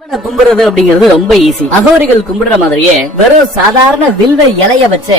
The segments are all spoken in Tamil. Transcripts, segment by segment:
கும்பிடுறது அப்படிங்கிறது ரொம்ப ஈஸி அகோரிகள் கும்பிடுற மாதிரியே வெறும் சாதாரண வில்வ இலைய வச்சு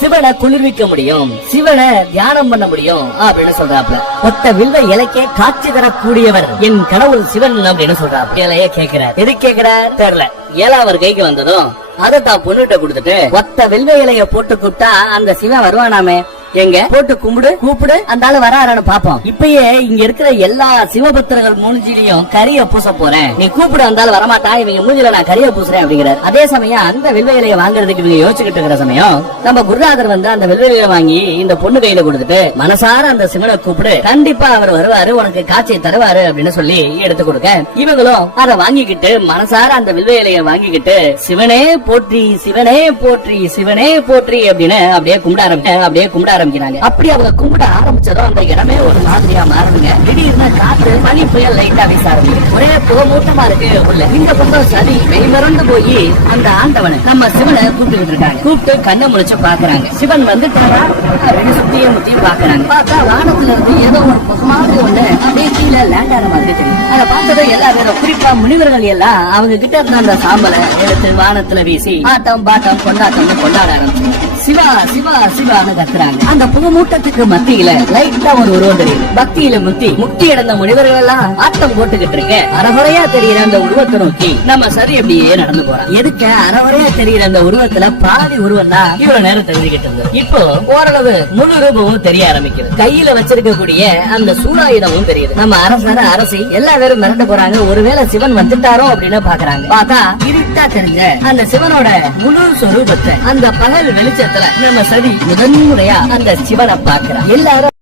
சிவனை குளிர்விக்க முடியும் சிவனை தியானம் பண்ண முடியும் அப்படின்னு சொல்றாப்ல மொத்த வில்வ இலைக்கே காட்சி தரக்கூடியவர் என் கடவுள் சிவன் அப்படின்னு சொல்றாப்ல இலைய கேக்குறார் எது கேக்குறார் தெரியல. ஏழாவர் கைக்கு வந்ததும் அதை தான் பொண்ணுகிட்ட கொடுத்துட்டு ஒத்த வில்வ இலைய போட்டு கூப்பிட்டா அந்த சிவன் வருவானாமே? எங்க? போட்டு கும்பிடு கூப்பிடு அந்த ஆளு வராரான்னு பாப்போம் இப்பயே இங்க இருக்கிற எல்லா சிவபக்தர்கள் மூஞ்சிலையும் கரிய பூச போறேன். நீ கூப்பிடு அந்த ஆளு வரமாட்டா இவங்க மூஞ்சில நான் கரிய பூசுறேன் அப்படிங்கிறார். அதே சமயம் அந்த வெள்ளை இலையை வாங்குறதுக்கு இவங்க யோசிச்சுக்கிட்டு இருக்கிற சமயம் நம்ம குருநாதர் வந்து அந்த வெள்ளை இலையை வாங்கி இந்த பொண்ணு கையில கொடுத்துட்டு மனசார அந்த சிவனை கூப்பிடு. கண்டிப்பா அவர் வருவாரு உனக்கு காட்சியை தருவாரு அப்படின்னு சொல்லி எடுத்து கொடுக்க. இவங்களும் அதை வாங்கிக்கிட்டு மனசார அந்த வில்வ இலையை வாங்கிக்கிட்டு சிவனே போற்றி சிவனே போற்றி சிவனே போற்றி அப்படின்னு அப்படியே கும்பிட ஆரம்பிச்சு அப்படியே கும்பிட ஆரம்பிக்கிறாங்க அப்படி அவங்க கும்பிட ஆரம்பிச்சதும் அந்த இடமே ஒரு மாதிரியா மாறுதுங்க. திடீர்னு காத்து பனி புயல் லைட்டா வீச ஆரம்பிக்கும் ஒரே புகமூட்டமா இருக்கு உள்ள. இந்த பக்கம் சரி மெய்மறந்து போய் அந்த ஆண்டவனை நம்ம சிவனை கூப்பிட்டு இருக்காங்க. கூப்பிட்டு கண்ணை முழிச்சு பாக்குறாங்க சிவன் வந்து ரெண்டு சுத்தியும் முத்தியும் பாக்குறாங்க பார்த்தா வானத்துல இருந்து ஏதோ ஒரு புகமாவது ஒண்ணு அப்படியே கீழே லேண்ட் ஆன மாதிரி தெரியும். அதை பார்த்ததும் எல்லா பேரும் குறிப்பா முனிவர்கள் எல்லாம் அவங்க கிட்ட இருந்த அந்த சாம்பலை எடுத்து வானத்துல வீசி ஆட்டம் பாட்டம் கொண்டாட்டம் கொண்டாட ஆரம்பிச்சு சிவா சிவா சிவான்னு கத்துறாங்க. அந்த புகமூட்டத்துக்கு மத்தியில லைட்டா ஒரு உருவம் தெரியுது. பக்தியில முத்தி முக்தி அடைந்த முனிவர்கள் எல்லாம் ஆட்டம் போட்டுக்கிட்டு இருக்க. அறகுறையா தெரியுற அந்த உருவத்தை நோக்கி நம்ம சரி அப்படியே நடந்து போறோம். எதுக்க? அறகுறையா தெரியுற அந்த உருவத்துல பாதி உருவம் தான் இவ்வளவு நேரம் தெரிஞ்சுக்கிட்டு இருந்தது இப்போ ஓரளவு முழு ரூபமும் தெரிய ஆரம்பிக்குது. கையில வச்சிருக்கக்கூடிய அந்த சூறாயுதமும் தெரியுது. நம்ம அரசர் அரசி எல்லா பேரும் மிரண்டு போறாங்க. ஒருவேளை சிவன் வந்துட்டாரோ அப்படின்னு பாக்குறாங்க. பார்த்தா இருட்டா தெரிஞ்ச அந்த சிவனோட முழு சொரூபத்தை அந்த பகல் வெளிச்சத்துல நம்ம சரி முதன்முறையா அந்த சிவனை பாக்குறான் எல்லாரும்